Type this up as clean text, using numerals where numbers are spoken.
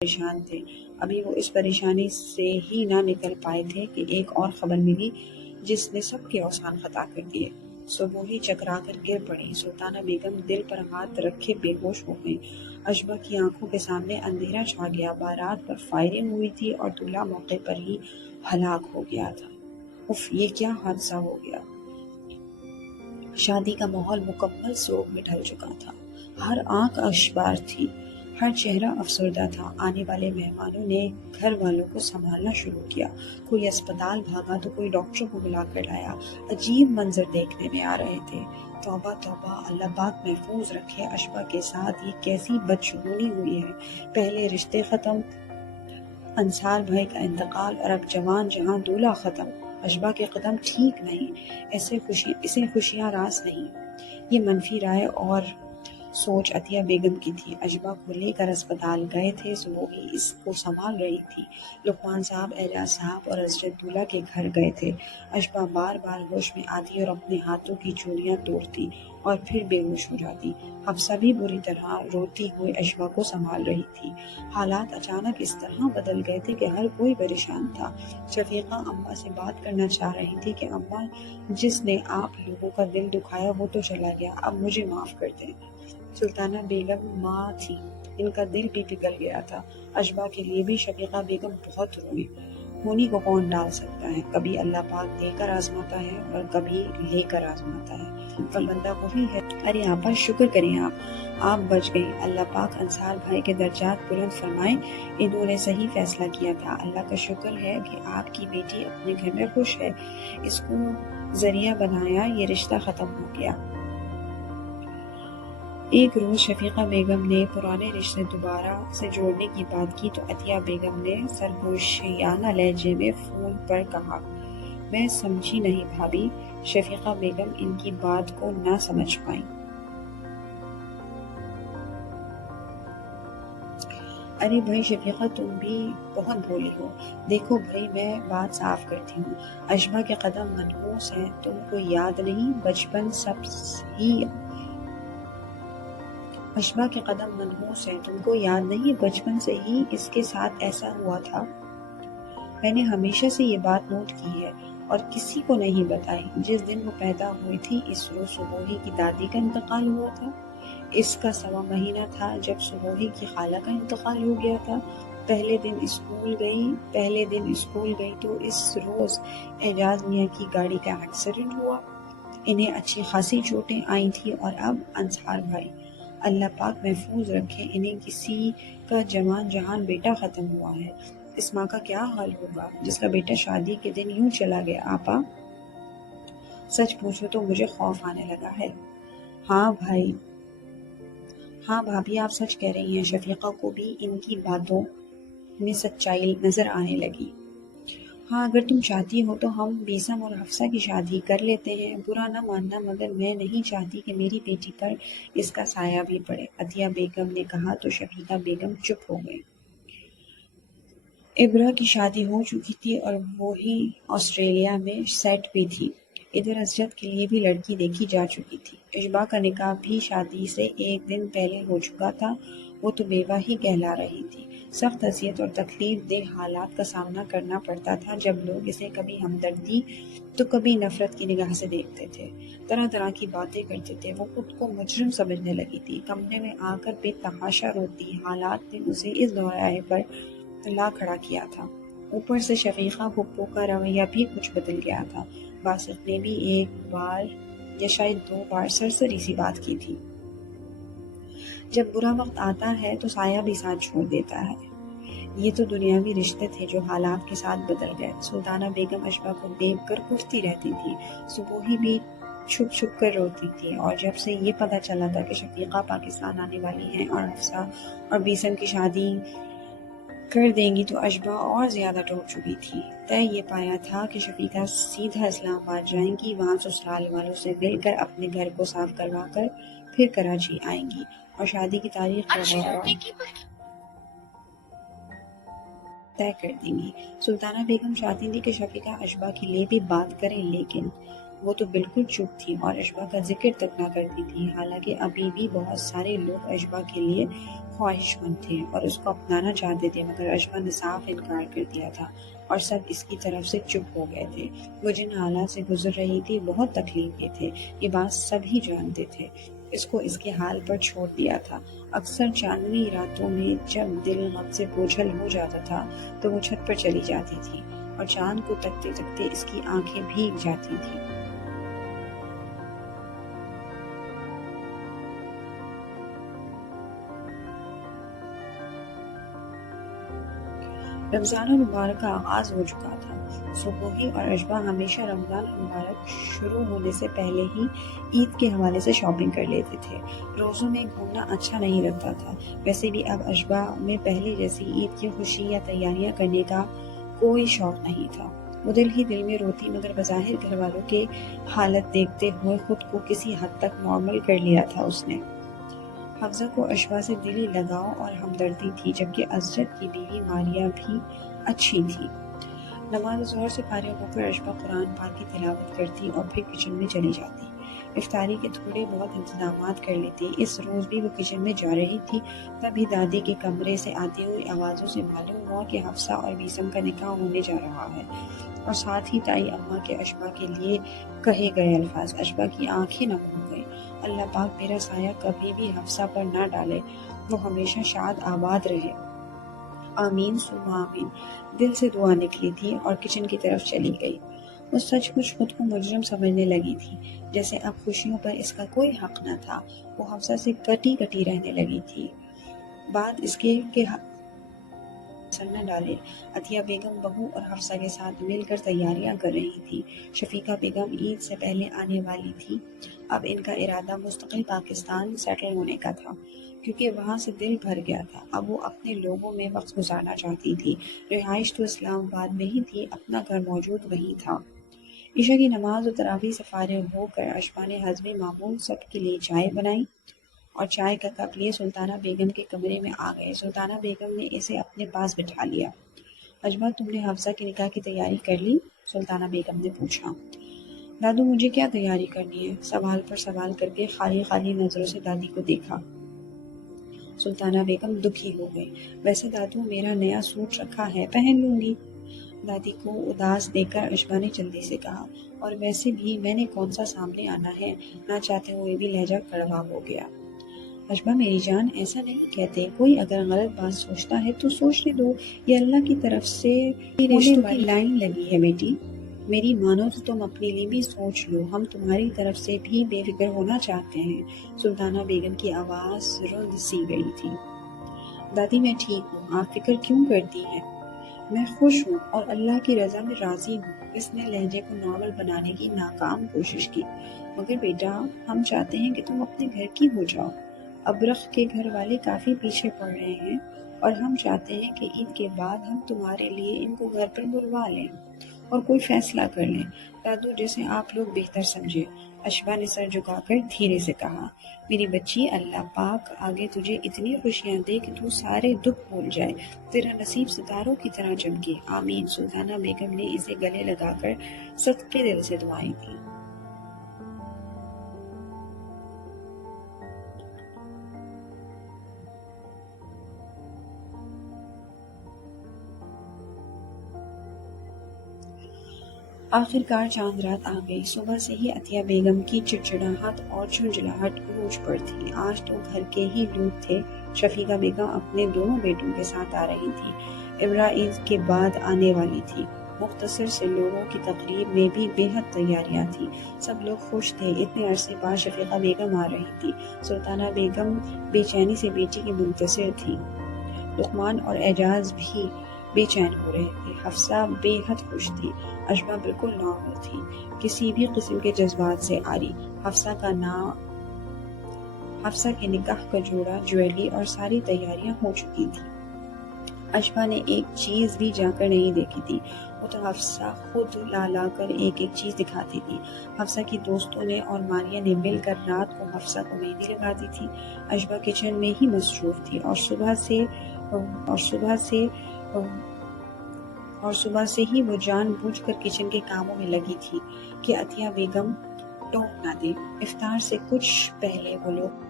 پریشان تھے۔ ابھی وہ اس پریشانی سے ہی نہ نکل پائے تھے کہ ایک اور خبر ملی جس نے سب کے اوزان خطا کر دیے۔ صبح ہی چکرا کر گر پڑی۔ سلطانہ بیگم دل پر ہاتھ رکھے بے ہوش ہو گئیں۔ اشبا کی آنکھوں کے سامنے اندھیرا چھا گیا۔ بارات پر فائرنگ ہوئی تھی اور دولہا موقع پر ہی ہلاک ہو گیا تھا۔ اف، یہ کیا حادثہ ہو گیا! شادی کا ماحول مکمل سوگ میں ڈھل چکا تھا۔ ہر آنکھ اشبار تھی، ہر چہرہ افسردہ تھا۔ آنے والے مہمانوں نے گھر والوں کو سنبھالنا شروع کیا۔ کوئی اسپتال بھاگا تو کوئی ڈاکٹر کو بلا کر لایا۔ عجیب منظر دیکھنے میں آ رہے تھے۔ توبہ توبہ، اللہ پاک محفوظ رکھے۔ اشبا کے ساتھ یہ کیسی بدشگونی ہوئی ہے! پہلے رشتے ختم، انصار بھائی کا انتقال، اور اب جوان جہاں دولہا ختم۔ اشبا کے قدم ٹھیک نہیں، اسے خوشیاں راس نہیں۔ یہ منفی رائے اور سوچ عطیہ بیگم کی تھی۔ اشبا کو لے کر اسپتال گئے تھے۔ صبح اس کو سنبھال رہی تھی۔ لقمان صاحب، اعجاز صاحب اور عزت دولہا کے گھر گئے تھے۔ اشبا بار بار ہوش میں آتی اور اپنے ہاتھوں کی چوڑیاں توڑتی اور پھر بے ہوش ہو جاتی۔ حفصہ بھی بری طرح روتی ہوئی اشبا کو سنبھال رہی تھی۔ حالات اچانک اس طرح بدل گئے تھے کہ ہر کوئی پریشان تھا۔ شفیقہ اماں سے بات کرنا چاہ رہی تھی کہ اماں، جس نے آپ لوگوں کا دل دکھایا وہ تو چلا گیا، اب مجھے معاف کر دیں۔ سلطانہ بیگم ماں تھی، ان کا دل بھی پگھل گیا تھا۔ اشبا کے لیے بھی شفیقہ بیگم بہت روئی۔ ہونی کو کون ڈال سکتا ہے؟ کبھی اللہ پاک دے کر آزماتا ہے اور کبھی لے کر آزماتا ہے، پر بندہ وہی ہے۔ ارے آپا، شکر کریں آپ بچ گئیں۔ اللہ پاک انصار بھائی کے درجات بلند فرمائے۔ انہوں نے صحیح فیصلہ کیا تھا۔ اللہ کا شکر ہے کہ آپ کی بیٹی اپنے گھر میں خوش ہے۔ اس کو ذریعہ بنایا، یہ رشتہ ختم ہو گیا۔ ایک روز شفیقہ بیگم نے پرانے رشتے دوبارہ سے جوڑنے کی بات کی تو عطیہ بیگم نے سرگوشیانہ لہجے میں فون پر کہا، میں سمجھی نہیں بھابی۔ شفیقہ بیگم ان کی بات کو نہ سمجھ پائیں۔ ارے بھائی شفیقہ، تم بھی بہت بھولی ہو۔ دیکھو بھائی، میں بات صاف کرتی ہوں۔ اشبا کے قدم منحوس ہیں، تم کو یاد نہیں؟ اشبا کے قدم منحوس ہیں، تم کو یاد نہیں؟ بچپن سے ہی اس کے ساتھ ایسا ہوا تھا۔ میں نے ہمیشہ سے یہ بات نوٹ کی ہے اور کسی کو نہیں بتائی۔ جس دن وہ پیدا ہوئی تھی اس روز سبوہی کی دادی کا انتقال ہوا تھا۔ اس کا 1.25 مہینہ تھا جب سبوہی کی خالہ کا انتقال ہو گیا تھا۔ پہلے دن اسکول گئی تو اس روز اعجاز میاں کی گاڑی کا ایکسیڈنٹ ہوا۔ انہیں اچھی خاصی چوٹیں آئی تھی۔ اور اب انصار بھائی، اللہ پاک محفوظ رکھے، انہیں کسی کا جوان جہان بیٹا ختم ہوا ہے۔ اس ماں کا کیا حال ہوگا جس کا بیٹا شادی کے دن یوں چلا گیا؟ آپا، سچ پوچھو تو مجھے خوف آنے لگا ہے۔ ہاں بھابھی، آپ سچ کہہ رہی ہیں۔ شفیقہ کو بھی ان کی باتوں میں سچائی نظر آنے لگی۔ ہاں، اگر تم چاہتی ہو تو ہم بیسم اور حفصہ کی شادی کر لیتے ہیں۔ برا نہ ماننا، مگر میں نہیں چاہتی کہ میری بیٹی پر اس کا سایہ بھی پڑے۔ عطیہ بیگم نے کہا تو شفیقہ بیگم چپ ہو گئی۔ ابرا کی شادی ہو چکی تھی اور وہی آسٹریلیا میں سیٹ بھی تھی۔ ادھر اسجد کے لیے بھی لڑکی دیکھی جا چکی تھی۔ اشبا کا نکاح بھی شادی سے ایک دن پہلے ہو چکا تھا۔ وہ تو بیوہ ہی کہلا رہی تھی۔ سخت اذیت اور تکلیف دہ حالات کا سامنا کرنا پڑتا تھا جب لوگ اسے کبھی ہمدردی تو کبھی نفرت کی نگاہ سے دیکھتے تھے، طرح طرح کی باتیں کرتے تھے۔ وہ خود کو مجرم سمجھنے لگی تھی، کمرے میں آ کر بے تحاشا روتی۔ حالات نے اسے اس دورائے پر لا کھڑا کیا تھا۔ اوپر سے شفیقہ پھپھو کا رویہ بھی کچھ بدل گیا تھا۔ باسط نے بھی ایک بار یا شاید 2 بار سرسری سی بات کی تھی۔ جب برا وقت آتا ہے تو سایہ بھی ساتھ چھوڑ دیتا ہے۔ یہ تو دنیاوی رشتے تھے جو حالات کے ساتھ بدل گئے۔ سلطانہ بیگم اشبا کو دیکھ کر کھفتی رہتی تھی۔ صبح بھی چھپ چھپ کر روتی تھی، اور جب سے یہ پتہ چلا تھا کہ شفیقہ پاکستان آنے والی ہیں اور حفصہ اور بیسم کی شادی کر دیں گی تو اشبا اور زیادہ ٹوٹ چکی تھی۔ طے یہ پایا تھا کہ شفیقہ سیدھا اسلام آباد جائیں گی، وہاں سسرال والوں سے مل کر اپنے گھر کو صاف کروا کر پھر کراچی آئیں گی اور شادی کی تاریخ طے کر دیں گی۔ سلطانہ بیگم چاہتی تھی کہ شفیقہ اشبا کے لیے بھی بات کریں، لیکن وہ تو بالکل چپ تھی اور اشبا کا ذکر تک نہ کرتی تھی۔ حالانکہ ابھی بھی بہت سارے لوگ اشبا کے لیے خواہش مند تھے اور اس کو اپنانا چاہتے تھے، مگر اشبا نے صاف انکار کر دیا تھا اور سب اس کی طرف سے چپ ہو گئے تھے۔ وہ جن حالات سے گزر رہی تھی بہت تکلیف کے تھے، یہ بات سب ہی جانتے تھے۔ اس کو اس کے حال پر چھوڑ دیا تھا۔ اکثر چاندنی راتوں میں جب دل غم سے بوجھل ہو جاتا تھا تو وہ چھت پر چلی جاتی تھی اور چاند کو تکتے تکتے اس کی آنکھیں بھیگ جاتی تھیں۔ رمضان المبارک کا آغاز ہو چکا تھا۔ صبحی اور اشبا ہمیشہ رمضان المبارک شروع ہونے سے پہلے ہی عید کے حوالے سے شاپنگ کر لیتے تھے۔ روزوں میں گھومنا اچھا نہیں لگتا تھا، ویسے بھی اب اشبا میں پہلے جیسی عید کی خوشی یا تیاریاں کرنے کا کوئی شوق نہیں تھا۔ وہ دل ہی دل میں روتی، مگر بظاہر گھر والوں کے حالت دیکھتے ہوئے خود کو کسی حد تک نارمل کر لیا تھا۔ اس نے حفصہ کو اشبا سے دلی لگاؤ اور ہمدردی تھی، جبکہ عزرت کی بیوی ماریہ بھی اچھی تھی۔ نماز ظہر سے فارغ ہو کر اشبا قرآن پاک کی تلاوت کرتی اور پھر کچن میں چلی جاتی۔ افطاری کے تھوڑے بہت انتظامات کر لیتی۔ اس روز بھی وہ کچن میں جا رہی تھی، تبھی دادی کے کمرے سے آتی ہوئی آوازوں سے معلوم ہوا کہ حفصہ اور بیسم کا نکاح ہونے جا رہا ہے، اور ساتھ ہی تائی اماں کے اشبا کے لیے کہے گئے الفاظ۔ اشبا کی آنکھیں نم ہو گئیں۔ اللہ پاک میرا سایہ کبھی بھی حفصہ پر نہ ڈالے، وہ ہمیشہ شاد آباد رہے، آمین ثم آمین۔ دل سے دعا نکلی تھی اور کچن کی طرف چلی گئی۔ وہ سچ مچ خود کو مجرم سمجھنے لگی تھی، جیسے اب خوشیوں پر اس کا کوئی حق نہ تھا۔ وہ حفصہ سے کٹی کٹی رہنے لگی تھی، بات اس کے کہ اثر نہ ڈالے۔ عطیہ بیگم بہو اور حفصہ کے ساتھ مل کر تیاریاں کر رہی تھی۔ شفیقہ بیگم عید سے پہلے آنے والی تھی۔ اب ان کا ارادہ مستقل پاکستان سیٹل ہونے کا تھا، کیونکہ وہاں سے دل بھر گیا تھا۔ اب وہ اپنے لوگوں میں وقت گزارنا چاہتی تھی۔ رہائش تو اسلام آباد میں ہی تھی، اپنا گھر موجود وہیں تھا۔ عشاء کی نماز و تراویح سے فارغ ہو کر اشبا نے حسب معمول سب کے لیے چائے بنائی اور چائے کا کپ لیے سلطانہ بیگم کے کمرے میں آ گئے۔ سلطانہ بیگم نے اسے اپنے پاس بٹھا لیا۔ اشبا تم نے حفصہ کے نکاح کی تیاری کر لی؟ سلطانہ بیگم نے پوچھا۔ دادو مجھے کیا تیاری کرنی ہے؟ سوال پر سوال کر کے خالی خالی نظروں سے دادی کو دیکھا۔ سلطانہ بیگم دکھی ہو گئی۔ ویسے دادو میرا نیا سوٹ رکھا ہے، پہن لوں گی۔ دادی کو اداس دیکھ کر اشبا نے جلدی سے کہا، اور ویسے بھی میں نے کون سا سامنے آنا ہے؟ نہ چاہتے ہوئے بھی لہجہ کڑوا ہو گیا۔ اشبا میری جان ایسا نہیں کہتے، کوئی اگر غلط بات سوچتا ہے تو سوچنے دو، یہ اللہ کی طرف سے رشتوں کی لائن لگی ہے بیٹی۔ میری مانو تو تم اپنے لیے بھی سوچ لو، ہم تمہاری طرف سے بھی بے فکر ہونا چاہتے ہیں۔ سلطانہ بیگم کی آواز رند سی گئی تھی۔ دادی میں ٹھیک ہوں، آپ فکر کیوں کرتی ہیں؟ میں خوش ہوں اور اللہ کی رضا میں راضی ہوں۔ اس نے لہجے کو نارمل بنانے کی ناکام کوشش کی۔ مگر بیٹا ہم چاہتے ہیں کہ تم اپنے گھر کی ہو جاؤ۔ ابرخ کے گھر والے کافی پیچھے پڑ رہے ہیں اور ہم چاہتے ہیں کہ عید کے بعد ہم تمہارے لیے ان کو گھر پر بلوا لیں اور کوئی فیصلہ کر لیں۔ دادو جیسے آپ لوگ بہتر سمجھے۔ اشبا نے سر جھکا کر دھیرے سے کہا، میری بچی اللہ پاک آگے تجھے اتنی خوشیاں دے کہ تو سارے دکھ بھول جائے، تیرا نصیب ستاروں کی طرح چمکے، آمین۔ سلطانہ بیگم نے اسے گلے لگا کر صدقے دل سے دعائیں دیں۔ آخر کار چاند رات آ گئی۔ صبح سے ہی عطیہ بیگم کی چڑچڑاہٹ اور جھنجھلاہٹ عروج پر تھی۔ آج تو گھر کے ہی لوگ تھے۔ شفیقہ بیگم اپنے دونوں بیٹوں کے ساتھ آ رہی تھی۔ ابرا عید کے بعد آنے والی تھی۔ مختصر سے لوگوں کی تقریب میں بھی بے حد تیاریاں تھیں۔ سب لوگ خوش تھے، اتنے عرصے بعد شفیقہ بیگم آ رہی تھی۔ سلطانہ بیگم بے چینی سے بیٹی کی منتظر تھی۔ لقمان اور اعجاز بھی بے چین ہو رہے تھے۔ حفصہ بے حد خوش تھی۔ اشبا بالکل نارمل تھی، کسی بھی قسم کے جذبات سے آری۔ حفصہ کے نکاح کا جوڑا، جویلری اور ساری تیاریاں ہو چکی تھی۔ اشبا نے ایک چیز بھی جا کر نہیں دیکھی تھی، وہ تو حفصہ خود لا کر ایک ایک چیز دکھاتی تھی۔ حفصہ کی دوستوں نے اور ماریہ نے مل کر رات کو حفصہ کو مہندی لگاتی تھی۔ اشبا کچن میں ہی مصروف تھی اور صبح سے ہی وہ جان بوجھ کر کچن کے کاموں میں لگی تھی کہ عطیہ بیگم ٹوک نہ دے۔ افطار سے کچھ پہلے وہ لوگ